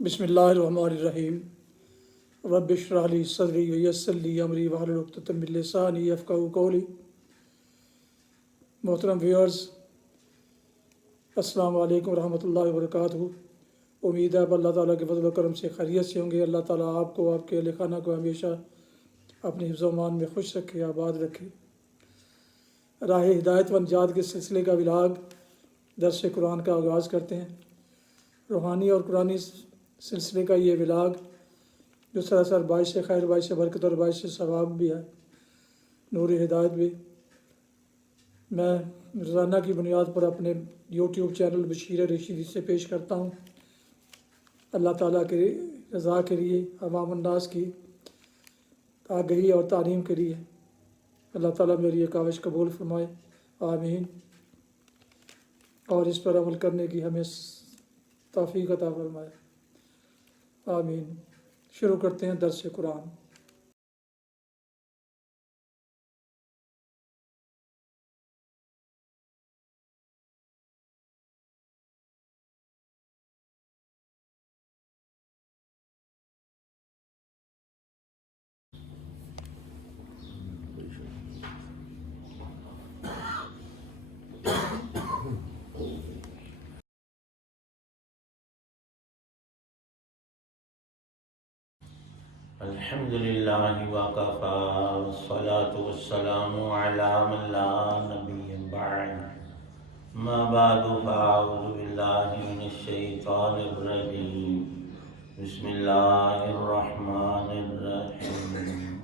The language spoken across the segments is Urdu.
بسم اللہ الرحمن الرحیم رب اشرح لی صدری ویسر لی امری واحلل عقدۃ من لسانی یفقہوا قولی۔ محترم ویورز، السلام علیکم ورحمۃ اللہ وبرکاتہ۔ امید ہے اللہ تعالیٰ کے فضل و کرم سے خیریت سے ہوں گے۔ اللہ تعالیٰ آپ کو، آپ کے اہل خانہ کو ہمیشہ اپنے حفظ و امان میں خوش رکھے، آباد رکھے۔ راہ ہدایت و نجات کے سلسلے کا ولاگ درس قرآن کا آغاز کرتے ہیں۔ روحانی اور قرآنی سلسلے کا یہ ولاگ جو سراسر باعث خیر، باعث برکت اور باعث ثواب بھی ہے، نور ہدایت بھی، میں روزانہ کی بنیاد پر اپنے یوٹیوب چینل بشیر رشیدی سے پیش کرتا ہوں۔ اللہ تعالیٰ کی رضا کے لیے، عوام الناس کی آگہی اور تعلیم کے لیے اللہ تعالیٰ میری یہ کاوش قبول فرمائے، آمین، اور اس پر عمل کرنے کی ہمیں توفیق عطا فرمائے، آمین۔ شروع کرتے ہیں درس قرآن۔ الحمدللہ وکفی والصلاة والسلام علی من لا نبی بعد، ما بعد فاعوذ باللہ من الشیطان الرجیم، بسم اللہ الرحمن الرحیم۔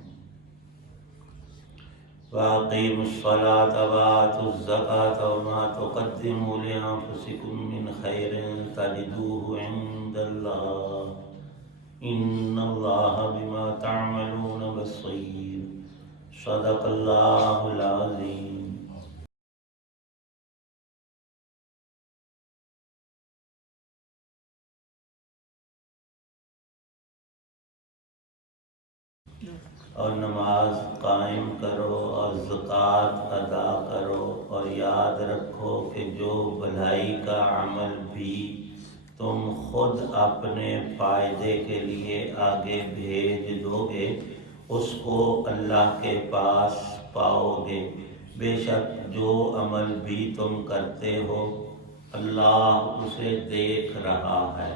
وَأَقِيمُوا الصَّلَاةَ وَآتُوا الزَّكَاةَ وَمَا تُقَدِّمُوا لِأَنفُسِكُم مِّنْ خَيْرٍ تَجِدُوهُ عِندَ اللَّهِ إِنَّ اللَّهَ بِمَا تَعْمَلُونَ بَصِيرٌ۔ صدق اللہ العظیم۔ اور نماز قائم کرو اور زکوٰۃ ادا کرو، اور یاد رکھو کہ جو بھلائی کا عمل بھی تم خود اپنے فائدے کے لیے آگے بھیج دو گے، اس کو اللہ کے پاس پاؤ گے۔ بے شک جو عمل بھی تم کرتے ہو اللہ اسے دیکھ رہا ہے۔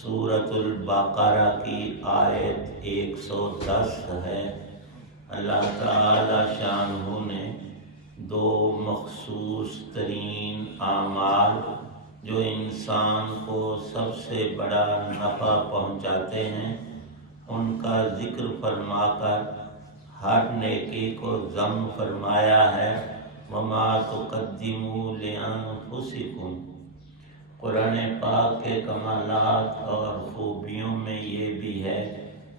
سورۃ البقرہ کی آیت 110 ہے۔ اللہ تعالی شانہ نے دو مخصوص ترین اعمال جو انسان کو سب سے بڑا نفع پہنچاتے ہیں ان کا ذکر فرما کر ہر نیکی کو ذم فرمایا ہے۔ وَمَا تُقَدِّمُوا لِأَنفُسِكُمْ۔ قرآن پاک کے کمالات اور خوبیوں میں یہ بھی ہے،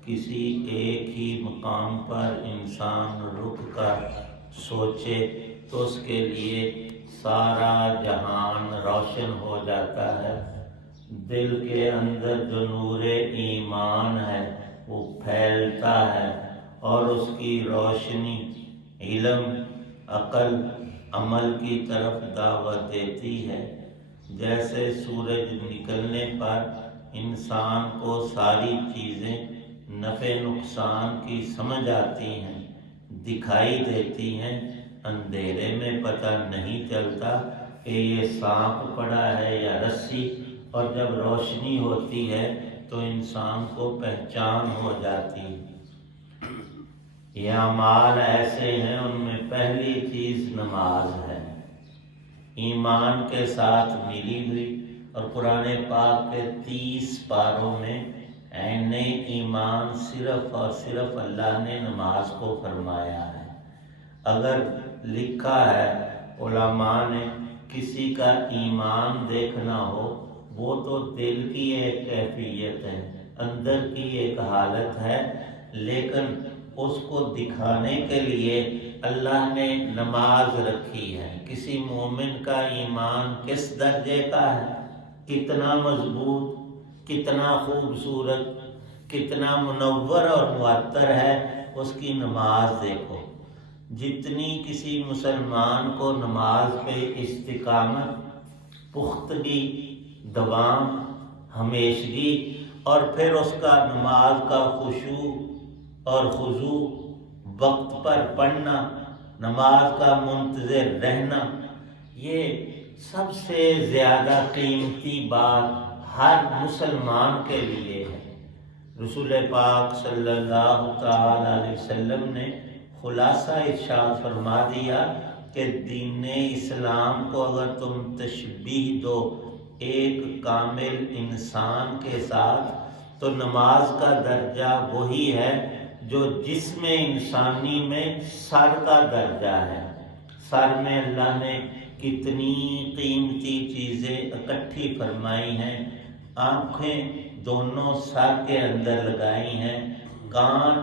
کسی ایک ہی مقام پر انسان رک کر سوچے تو اس کے لیے سارا جہان روشن ہو جاتا ہے۔ دل کے اندر جو نور ایمان ہے وہ پھیلتا ہے اور اس کی روشنی علم، عقل، عمل کی طرف دعوت دیتی ہے۔ جیسے سورج نکلنے پر انسان کو ساری چیزیں نفع نقصان کی سمجھ آتی ہیں، دکھائی دیتی ہیں، اندھیرے میں پتہ نہیں چلتا کہ یہ سانپ پڑا ہے یا رسی، اور جب روشنی ہوتی ہے تو انسان کو پہچان ہو جاتی ہے۔ یہ اعمال ایسے ہیں، ان میں پہلی چیز نماز ہے، ایمان کے ساتھ ملی ہوئی، اور قرآن پاک کے 30 پاروں میں عین ایمان صرف اور صرف اللہ نے نماز کو فرمایا ہے۔ اگر لکھا ہے علماء نے کسی کا ایمان دیکھنا ہو، وہ تو دل کی ایک کیفیت ہے، اندر کی ایک حالت ہے، لیکن اس کو دکھانے کے لیے اللہ نے نماز رکھی ہے۔ کسی مومن کا ایمان کس درجے کا ہے، کتنا مضبوط، کتنا خوبصورت، کتنا منور اور معطر ہے اس کی نماز دیکھو۔ جتنی کسی مسلمان کو نماز پہ استقامت، پختگی، دوام، ہمیشگی، اور پھر اس کا نماز کا خشوع اور خضوع، وقت پر پڑھنا، نماز کا منتظر رہنا، یہ سب سے زیادہ قیمتی بات ہر مسلمان کے لیے ہے۔ رسول پاک صلی اللہ تعالی علیہ وسلم نے خلاصہ ارشاد فرما دیا کہ دین اسلام کو اگر تم تشبیہ دو ایک کامل انسان کے ساتھ تو نماز کا درجہ وہی ہے جو جسم انسانی میں سر کا درجہ ہے۔ سر میں اللہ نے کتنی قیمتی چیزیں اکٹھی فرمائی ہیں، آنکھیں دونوں سر کے اندر لگائی ہیں، کان،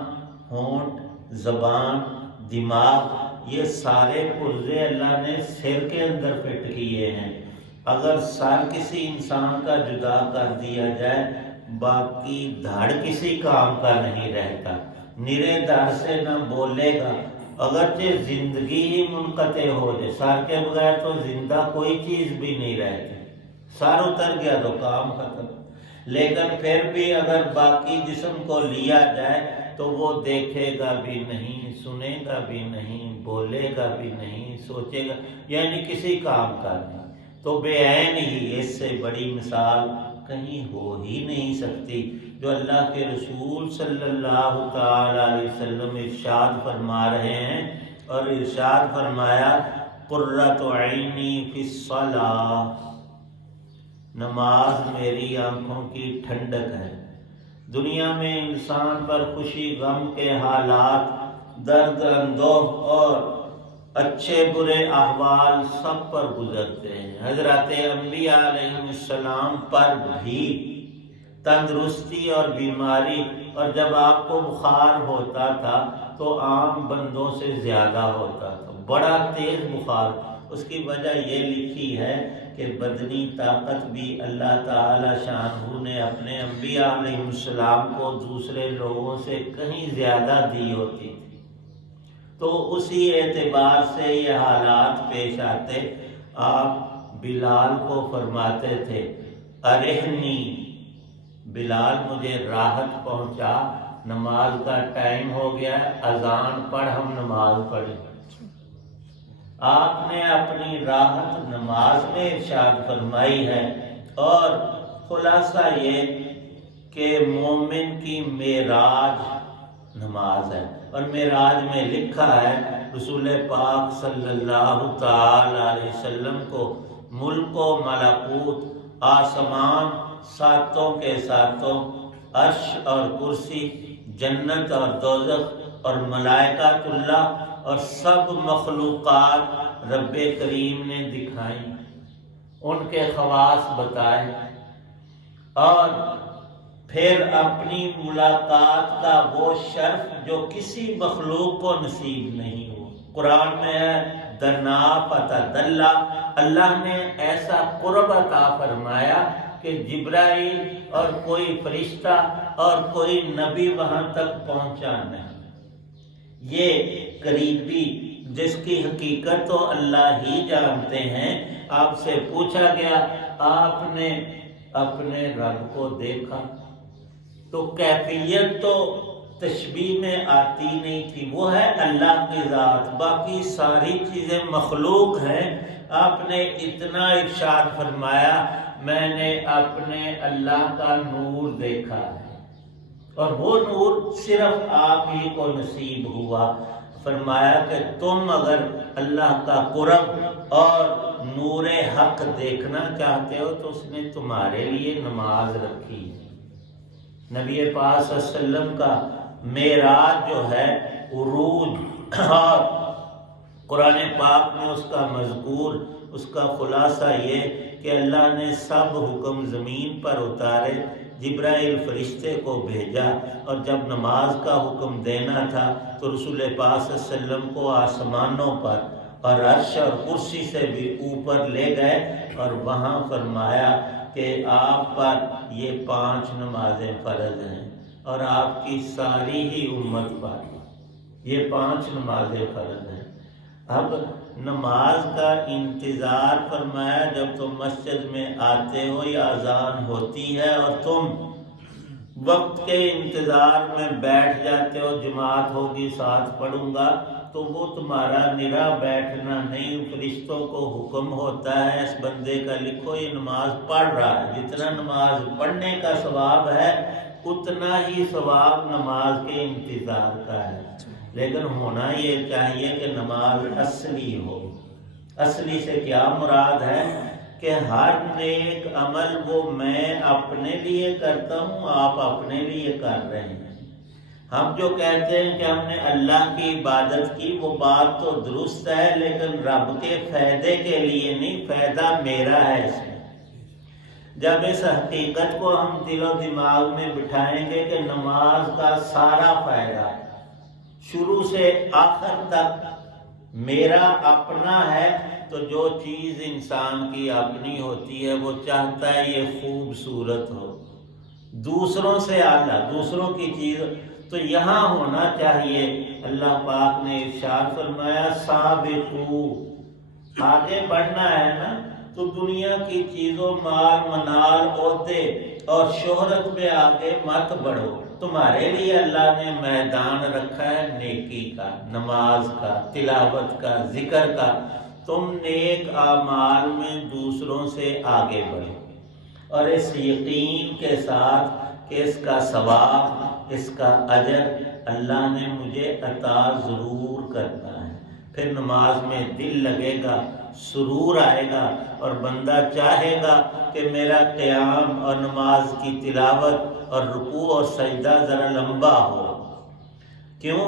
ہونٹ، زبان، دماغ، یہ سارے پرزے اللہ نے سر کے اندر فٹ کیے ہیں۔ اگر سر کسی انسان کا جدا کر دیا جائے باقی دھڑ کسی کام کا نہیں رہتا، نرے دھڑ سے نہ بولے گا، اگرچہ زندگی ہی منقطع ہو جائے، سر کے بغیر تو زندہ کوئی چیز بھی نہیں رہتی، سر اتر گیا تو کام ختم۔ لیکن پھر بھی اگر باقی جسم کو لیا جائے تو وہ دیکھے گا بھی نہیں، سنے گا بھی نہیں، بولے گا بھی نہیں، سوچے گا، یعنی کسی کام کا نہیں۔ تو بے عین ہی اس سے بڑی مثال کہیں ہو ہی نہیں سکتی جو اللہ کے رسول صلی اللہ تعالی علیہ وسلم ارشاد فرما رہے ہیں، اور ارشاد فرمایا قرۃ عینی فی الصلاۃ، نماز میری آنکھوں کی ٹھنڈک ہے۔ دنیا میں انسان پر خوشی غم کے حالات، درد اندوہ اور اچھے برے احوال سب پر گزرتے ہیں۔ حضرات انبیاء علیہ السلام پر بھی تندرستی اور بیماری، اور جب آپ کو بخار ہوتا تھا تو عام بندوں سے زیادہ ہوتا تھا، بڑا تیز بخار۔ اس کی وجہ یہ لکھی ہے کہ بدنی طاقت بھی اللہ تعالی شانہ نے اپنے انبیاء علیہ السلام کو دوسرے لوگوں سے کہیں زیادہ دی ہوتی تھی، تو اسی اعتبار سے یہ حالات پیش آتے۔ آپ بلال کو فرماتے تھے ارحنی، بلال مجھے راحت پہنچا، نماز کا ٹائم ہو گیا، اذان پڑھ ہم نماز پڑھیں۔ آپ نے اپنی راحت نماز میں ارشاد فرمائی ہے، اور خلاصہ یہ کہ مومن کی معراج نماز ہے، اور معراج میں لکھا ہے رسول پاک صلی اللہ تعالی علیہ وسلم کو ملک و ملکوت، آسمان ساتوں کے ساتوں، عرش اور کرسی، جنت اور دوزخ اور ملائکۃ اللہ اور سب مخلوقات رب کریم نے دکھائیں، ان کے خواص بتائے، اور پھر اپنی ملاقات کا وہ شرف جو کسی مخلوق کو نصیب نہیں ہو۔ قرآن میں ہے دنا فتدلا، اللہ نے ایسا قرب عطا فرمایا کہ جبرائیل اور کوئی فرشتہ اور کوئی نبی وہاں تک پہنچا نہیں۔ یہ قریبی جس کی حقیقت تو اللہ ہی جانتے ہیں، آپ سے پوچھا گیا آپ نے اپنے رب کو دیکھا؟ تو کیفیت تو تشبیہ میں آتی نہیں تھی، وہ ہے اللہ کی ذات، باقی ساری چیزیں مخلوق ہیں۔ آپ نے اتنا ارشاد فرمایا میں نے اپنے اللہ کا نور دیکھا ہے، اور وہ نور صرف آپ ہی کو نصیب ہوا۔ فرمایا کہ تم اگر اللہ کا قرب اور نور حق دیکھنا چاہتے ہو تو اس نے تمہارے لیے نماز رکھی ہے۔ نبی پاک صلی اللہ علیہ وسلم کا معراج جو ہے عروج، اور قرآن پاک میں اس کا مذکور، اس کا خلاصہ یہ کہ اللہ نے سب حکم زمین پر اتارے، جبرائیل فرشتے کو بھیجا، اور جب نماز کا حکم دینا تھا تو رسول پاک صلی اللہ علیہ وسلم کو آسمانوں پر اور عرش اور کرسی سے بھی اوپر لے گئے، اور وہاں فرمایا کہ آپ پر یہ 5 نمازیں فرض ہیں اور آپ کی ساری ہی امت پر یہ 5 نمازیں فرض ہیں۔ اب نماز کا انتظار فرمایا، جب تم مسجد میں آتے ہو یا اذان ہوتی ہے اور تم وقت کے انتظار میں بیٹھ جاتے ہو، جماعت ہوگی ساتھ پڑھوں گا، تو وہ تمہارا نرا بیٹھنا نہیں، فرشتوں کو حکم ہوتا ہے اس بندے کا لکھو یہ نماز پڑھ رہا ہے، جتنا نماز پڑھنے کا ثواب ہے اتنا ہی ثواب نماز کے انتظار کا ہے۔ لیکن ہونا یہ چاہیے کہ نماز اصلی ہو۔ اصلی سے کیا مراد ہے کہ ہر نیک عمل وہ میں اپنے لیے کرتا ہوں، آپ اپنے لیے کر رہے ہیں۔ ہم جو کہتے ہیں کہ ہم نے اللہ کی عبادت کی، وہ بات تو درست ہے، لیکن رب کے فائدے کے لیے نہیں، فائدہ میرا ہے اس میں۔ جب اس حقیقت کو ہم دل و دماغ میں بٹھائیں گے کہ نماز کا سارا فائدہ شروع سے آخر تک میرا اپنا ہے، تو جو چیز انسان کی اپنی ہوتی ہے وہ چاہتا ہے یہ خوبصورت ہو، دوسروں سے اعلیٰ، دوسروں کی چیز۔ تو یہاں ہونا چاہیے، اللہ پاک نے ارشاد فرمایا سابقو، آگے بڑھنا ہے نا، تو دنیا کی چیزوں، مال منال، عہدے اور شہرت میں آگے مت بڑھو۔ تمہارے لیے اللہ نے میدان رکھا ہے نیکی کا، نماز کا، تلاوت کا، ذکر کا۔ تم نیک اعمال میں دوسروں سے آگے بڑھو، اور اس یقین کے ساتھ کہ اس کا ثواب، اس کا اجر اللہ نے مجھے عطا ضرور کرنا ہے۔ پھر نماز میں دل لگے گا، سرور آئے گا، اور بندہ چاہے گا کہ میرا قیام اور نماز کی تلاوت اور رکوع اور سجدہ ذرا لمبا ہو۔ کیوں؟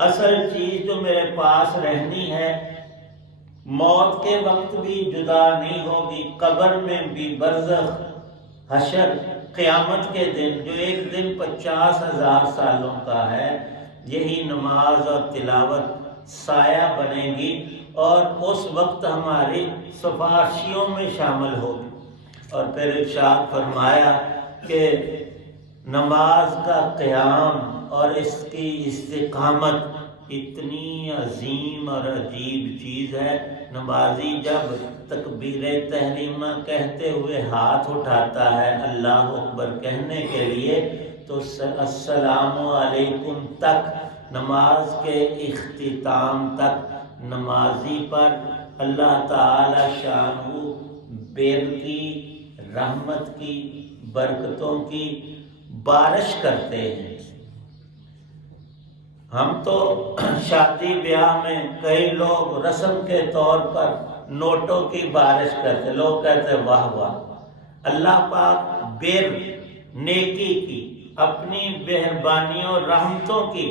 اصل چیز جو میرے پاس رہنی ہے، موت کے وقت بھی جدا نہیں ہوگی، قبر میں بھی، برزخ، حشر، قیامت کے دن، جو ایک دن 50,000 سالوں کا ہے، یہی نماز اور تلاوت سایہ بنے گی، اور اس وقت ہماری سفارشیوں میں شامل ہوگی۔ اور پھر ارشاد فرمایا کہ نماز کا قیام اور اس کی استقامت اتنی عظیم اور عجیب چیز ہے۔ نمازی جب تکبیر تحریمہ کہتے ہوئے ہاتھ اٹھاتا ہے اللہ اکبر کہنے کے لیے، تو السلام علیکم تک، نماز کے اختتام تک نمازی پر اللہ تعالی شانہ بیر کی، رحمت کی، برکتوں کی بارش کرتے ہیں۔ ہم تو شادی بیاہ میں کئی لوگ رسم کے طور پر نوٹوں کی بارش کرتے، لوگ کہتے ہیں واہ واہ۔ اللہ پاک بیر، نیکی کی، اپنی مہربانیوں، رحمتوں کی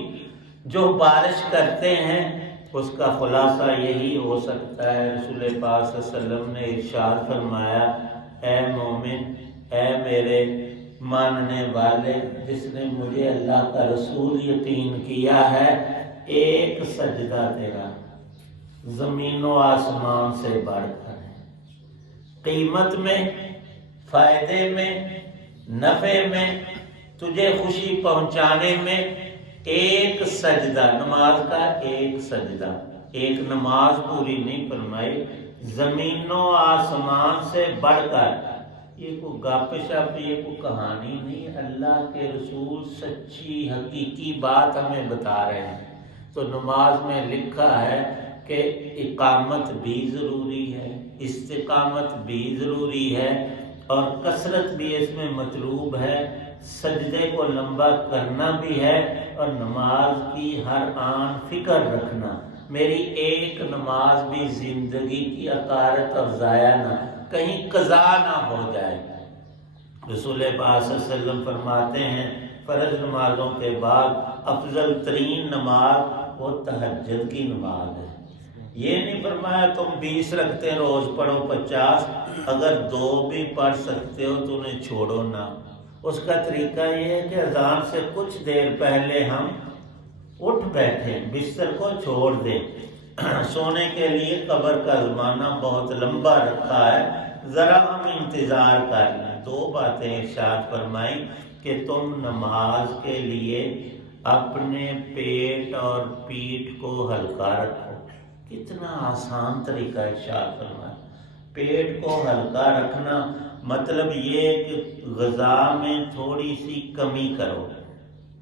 جو بارش کرتے ہیں، اس کا خلاصہ یہی ہو سکتا ہے۔ رسول پاک صلی اللہ علیہ وسلم نے ارشاد فرمایا، اے مومن، اے میرے ماننے والے، جس نے مجھے اللہ کا رسول یقین کیا ہے، ایک سجدہ تیرا زمین و آسمان سے بڑھ کر ہے۔ قیمت میں، فائدے میں، نفع میں، تجھے خوشی پہنچانے میں ایک سجدہ، نماز کا ایک سجدہ، ایک نماز پوری نہیں فرمائی، زمین و آسمان سے بڑھ کر۔ یہ کوئی گپ شپ، یہ کوئی کہانی نہیں، اللہ کے رسول سچی حقیقی بات ہمیں بتا رہے ہیں۔ تو نماز میں لکھا ہے کہ اقامت بھی ضروری ہے، استقامت بھی ضروری ہے، اور کثرت بھی اس میں مطلوب ہے، سجدے کو لمبا کرنا بھی ہے، اور نماز کی ہر آن فکر رکھنا، میری ایک نماز بھی زندگی کی عقارت اور ضائع نہ، کہیں قضا نہ ہو جائے۔ رسول پاک صلی اللہ علیہ وسلم فرماتے ہیں فرض نمازوں کے بعد افضل ترین نماز وہ تہجد کی نماز ہے۔ یہ نہیں فرمایا تم 20 رکھتے روز پڑھو 50، اگر 2 بھی پڑھ سکتے ہو تو انہیں چھوڑو نہ۔ اس کا طریقہ یہ ہے کہ اذان سے کچھ دیر پہلے ہم اٹھ بیٹھیں، بستر کو چھوڑ دیں۔ سونے کے لیے قبر کا زمانہ بہت لمبا رکھا ہے، ذرا ہم انتظار کر لیں، دو باتیں ارشاد فرمائیں کہ تم نماز کے لیے اپنے پیٹ اور پیٹھ کو ہلکا رکھو۔ کتنا آسان طریقہ ارشاد فرمایا۔ پیٹ کو ہلکا رکھنا مطلب یہ کہ غذا میں تھوڑی سی کمی کرو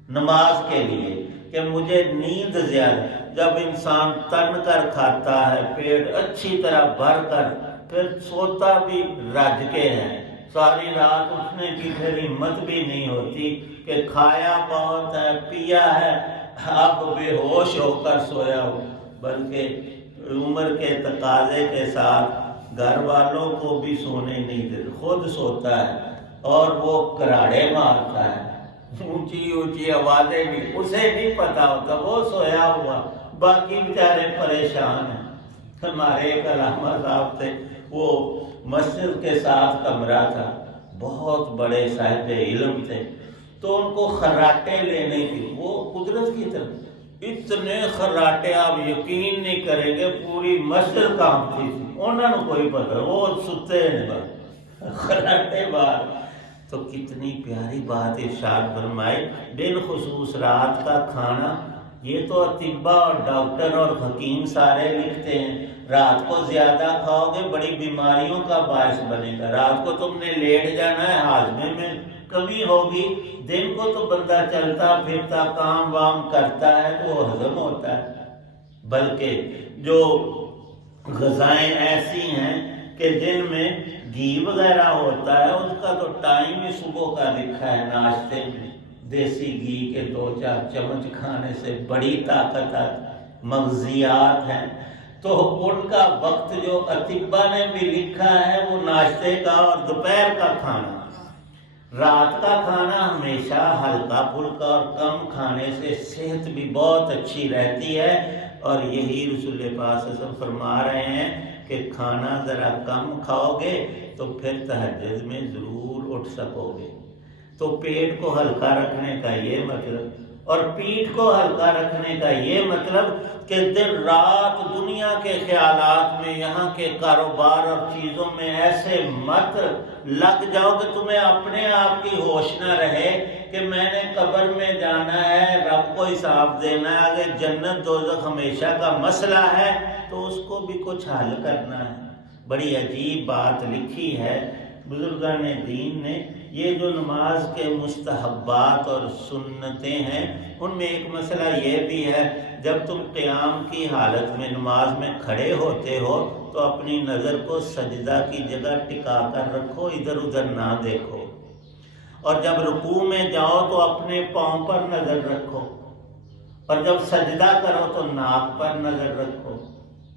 نماز کے لیے، کہ مجھے نیند زیادہ، جب انسان تن کر کھاتا ہے پیٹ اچھی طرح بھر کر، پھر سوتا بھی رج کے ہے، ساری رات اٹھنے کی پھر ہمت بھی نہیں ہوتی کہ کھایا بہت ہے، پیا ہے، اب بے ہوش ہو کر سویا ہو، بلکہ عمر کے تقاضے کے ساتھ گھر والوں کو بھی سونے نہیں دیتے، خود سوتا ہے اور وہ کراڑے مارتا ہے، اونچی اونچی آوازیں بھی، اسے نہیں پتا ہوتا، وہ سویا ہوا، باقی بیچارے پریشان ہیں۔ ہمارے ایک علامہ صاحب تھے، وہ مسجد کے ساتھ کمرہ تھا، بہت بڑے صاحب علم تھے، تو ان کو خراٹے لینے کی، وہ قدرت کی طرف اتنے خراٹے آپ یقین نہیں کریں گے، پوری مسجد کانپتی تھی، انہوں نے کوئی پتہ، وہ ستے ہیں خراٹے بار۔ تو کتنی پیاری بات ارشاد فرمائی، بالخصوص رات کا کھانا، یہ تو اطباء اور ڈاکٹر اور حکیم سارے لکھتے ہیں، رات کو زیادہ کھاؤ گے بڑی بیماریوں کا باعث بنے گا، رات کو تم نے لیٹ جانا ہے، ہاضمے میں کمی ہوگی، دن کو تو بندہ چلتا پھرتا کام وام کرتا ہے تو وہ ہضم ہوتا ہے، بلکہ جو غذائیں ایسی ہیں کہ جن میں گھی وغیرہ ہوتا ہے، اس کا تو ٹائم ہی صبح کا لکھا ہے، ناشتے میں دیسی گھی کے 2-4 چمچ کھانے سے بڑی طاقت آتی، مغزیات ہیں، تو ان کا وقت جو اطباء نے بھی لکھا ہے وہ ناشتے کا اور دوپہر کا کھانا۔ رات کا کھانا ہمیشہ ہلکا پھلکا اور کم کھانے سے صحت بھی بہت اچھی رہتی ہے، اور یہی رسول پاک صلی اللہ علیہ وسلم فرما رہے ہیں کہ کھانا ذرا کم کھاؤ گے تو پھر تہجد میں ضرور اٹھ سکو گے۔ تو پیٹ کو ہلکا رکھنے کا یہ مطلب، اور پیٹھ کو ہلکا رکھنے کا یہ مطلب کہ دن رات دنیا کے خیالات میں، یہاں کے کاروبار اور چیزوں میں ایسے مت لگ جاؤ کہ تمہیں اپنے آپ کی ہوش نہ رہے کہ میں نے قبر میں جانا ہے، رب کو حساب دینا ہے، آگے جنت دوزخ ہمیشہ کا مسئلہ ہے، تو اس کو بھی کچھ حل کرنا ہے۔ بڑی عجیب بات لکھی ہے بزرگان دین نے، یہ جو نماز کے مستحبات اور سنتیں ہیں ان میں ایک مسئلہ یہ بھی ہے، جب تم قیام کی حالت میں نماز میں کھڑے ہوتے ہو تو اپنی نظر کو سجدہ کی جگہ ٹکا کر رکھو، ادھر ادھر نہ دیکھو، اور جب رکوع میں جاؤ تو اپنے پاؤں پر نظر رکھو، اور جب سجدہ کرو تو ناک پر نظر رکھو،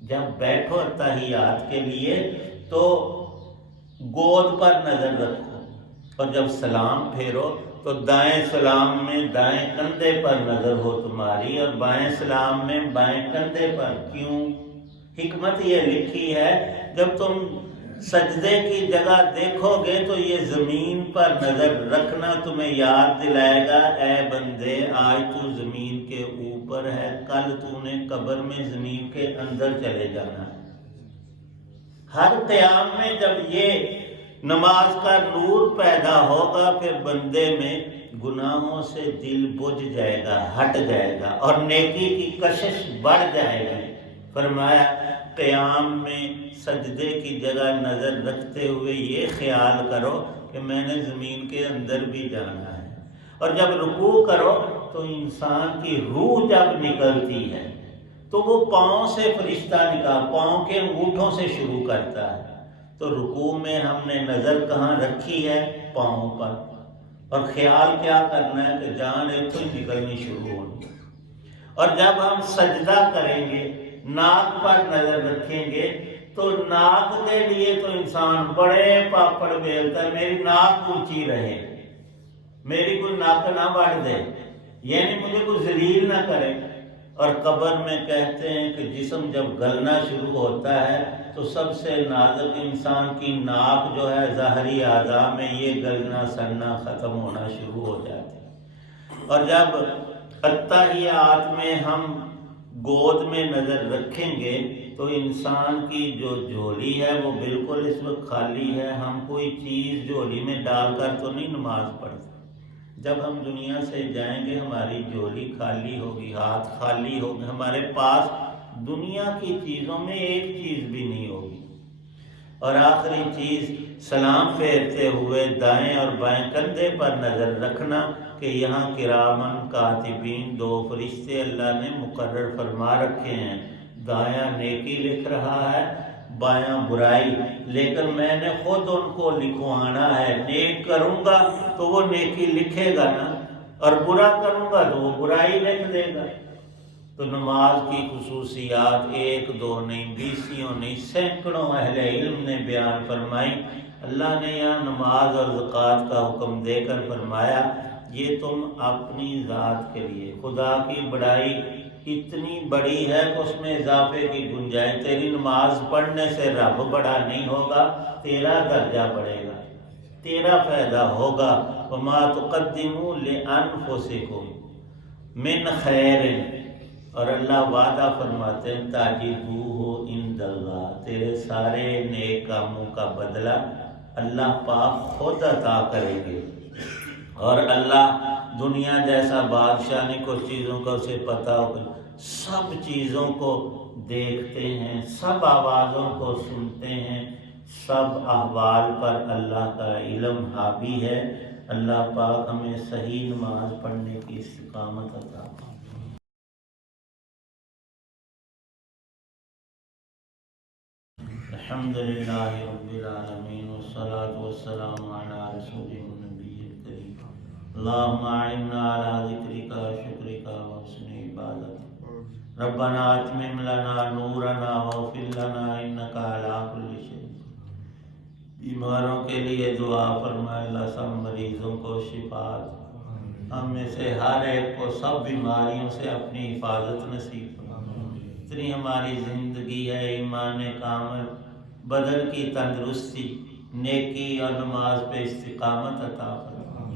جب بیٹھو تحیات کے لیے تو گود پر نظر رکھو، اور جب سلام پھیرو تو دائیں سلام میں دائیں کندھے پر نظر ہو تمہاری، اور بائیں سلام میں بائیں کندھے پر۔ کیوں؟ حکمت یہ لکھی ہے، جب تم سجدے کی جگہ دیکھو گے تو یہ زمین پر نظر رکھنا تمہیں یاد دلائے گا، اے بندے آج تو زمین کے اوپر ہے، کل تو نے قبر میں زمین کے اندر چلے جانا ہے۔ ہر قیام میں جب یہ نماز کا نور پیدا ہوگا پھر بندے میں گناہوں سے دل بجھ جائے گا، ہٹ جائے گا، اور نیکی کی کشش بڑھ جائے گی۔ فرمایا قیام میں سجدے کی جگہ نظر رکھتے ہوئے یہ خیال کرو کہ میں نے زمین کے اندر بھی جانا ہے، اور جب رکوع کرو تو انسان کی روح جب نکلتی ہے تو وہ پاؤں سے فرشتہ پاؤں کے انگوٹھوں سے شروع کرتا ہے، تو رکوع میں ہم نے نظر کہاں رکھی ہے؟ پاؤں پر، اور خیال کیا کرنا ہے کہ جان ایتھوں ہی نکلنی شروع ہونی، اور جب ہم سجدہ کریں گے ناک پر نظر رکھیں گے تو ناک کے لیے تو انسان بڑے پاپڑ بیلتا ہے، میری ناک اونچی رہے، میری کوئی ناک نہ بڑھ دے، یعنی مجھے کوئی ذلیل نہ کرے۔ اور قبر میں کہتے ہیں کہ جسم جب گلنا شروع ہوتا ہے تو سب سے نازک انسان کی ناک جو ہے ظاہری اعضاء میں یہ گلنا سڑنا ختم ہونا شروع ہو جاتی ہے، اور جب التحیات میں ہم گود میں نظر رکھیں گے تو انسان کی جو جھولی ہے وہ بالکل اس وقت خالی ہے. ہم کوئی چیز جھولی میں ڈال کر تو نہیں نماز پڑھتے. جب ہم دنیا سے جائیں گے ہماری جھولی خالی ہوگی، ہاتھ خالی ہوگے، ہمارے پاس دنیا کی چیزوں میں ایک چیز بھی نہیں ہوگی. اور آخری چیز، سلام پھیرتے ہوئے دائیں اور بائیں کندھے پر نظر رکھنا کہ یہاں کرامن کاتبین 2 فرشتے اللہ نے مقرر فرما رکھے ہیں. دایاں نیکی لکھ رہا ہے، بایاں برائی، لیکن میں نے خود ان کو لکھوانا ہے. نیک کروں گا تو وہ نیکی لکھے گا نا، اور برا کروں گا تو وہ برائی لکھ دے گا. تو نماز کی خصوصیات 1 2 نہیں، 20 نہیں، سینکڑوں اہل علم نے بیان فرمائی. اللہ نے یہاں نماز اور زکوٰۃ کا حکم دے کر فرمایا یہ تم اپنی ذات کے لیے. خدا کی بڑائی اتنی بڑی ہے کہ اس میں اضافے کی گنجائش. تیری نماز پڑھنے سے رب بڑا نہیں ہوگا، تیرا درجہ بڑھے گا، تیرا فائدہ ہوگا. وما تقدموا لانفسکم من خیر، اور اللہ وعدہ فرماتے ہیں تاجدوہ عند اللہ، تیرے سارے نیک کاموں کا بدلہ اللہ پاک خود عطا کریں گے. اور اللہ دنیا جیسا بادشاہ نہیں، کچھ چیزوں کا اسے پتہ ہوگا، سب چیزوں کو دیکھتے ہیں، سب آوازوں کو سنتے ہیں، سب احوال پر اللہ کا علم حاوی ہے. اللہ پاک ہمیں صحیح نماز پڑھنے کی استقامت عطا فرمائے. الحمدللہ رب العالمین والصلاة والسلام علی رسول النبی الکریم. اللہم اعنا علی ذکرک شکرک وحسن عبادتک. ربنا اتمم لنا نورنا واغفر لنا انک علی کل شیء. بیماروں کے لیے دعا فرمائے اللہ، سب مریضوں کو شفا دے. ہم میں سے ہر ایک کو سب بیماریوں سے اپنی حفاظت نصیب فرمائے. اتنی ہماری زندگی ہے، ایمان کامل، بدن کی تندرستی، نیکی اور نماز پہ استقامت عطا فرمائے.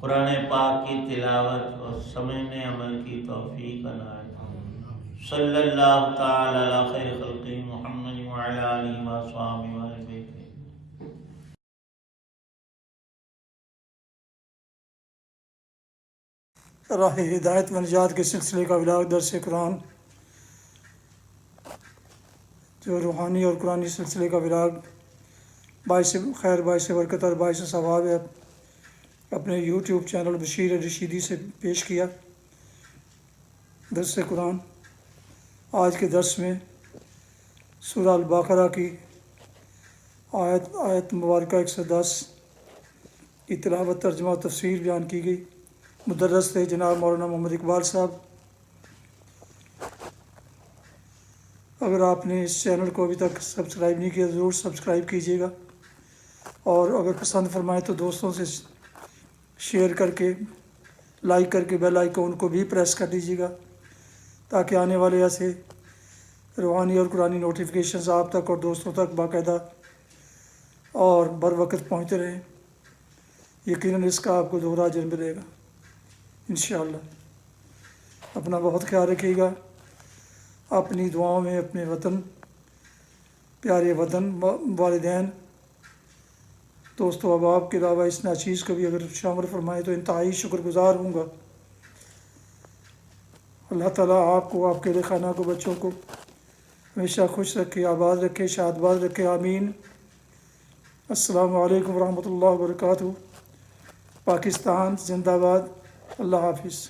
قرآن پاک کی تلاوت اور سمجھنے عمل کی توفیق عنایت. صلی اللہ تعالی علی خیر خلق محمد وعلی آلہ وصحبہ وآل بیتہ. راہ ہدایت و نجات کے سلسلے کا ولاگ درس قرآن، جو روحانی اور قرآنی سلسلے کا ولاگ باعث خیر، باعث برکت اور باعث ثواب ہے، اپنے یوٹیوب چینل بشیر رشیدی سے پیش کیا. درس قرآن آج کے درس میں سورہ البقرہ کی آیت مبارکہ 110 کی تلاوت، ترجمہ و تفسیر بیان کی گئی. مدرس تھے جناب مولانا محمد اقبال صاحب. اگر آپ نے اس چینل کو ابھی تک سبسکرائب نہیں کیا ضرور سبسکرائب کیجیے گا، اور اگر پسند فرمائیں تو دوستوں سے شیئر کر کے، لائک کر کے بیل آئیکن کو بھی پریس کر دیجیے گا، تاکہ آنے والے ایسے روحانی اور قرآنی نوٹیفیکیشنز آپ تک اور دوستوں تک باقاعدہ اور بر وقت پہنچتے رہیں. یقیناً اس کا آپ کو دوہرا اجر ملے گا انشاءاللہ. اپنا بہت خیال رکھیے گا. اپنی دعاؤں میں اپنے وطن، پیارے وطن، والدین، دوست و احباب کے علاوہ اس ناچیز کو بھی اگر شامل فرمائیں تو انتہائی شکر گزار ہوں گا. اللہ تعالیٰ آپ کو، آپ کے اہل خانہ کو، بچوں کو ہمیشہ خوش رکھے، آباد رکھے، شادباد رکھے، آمین. السلام علیکم ورحمۃ اللہ وبرکاتہ. پاکستان زندہ باد. اللہ حافظ.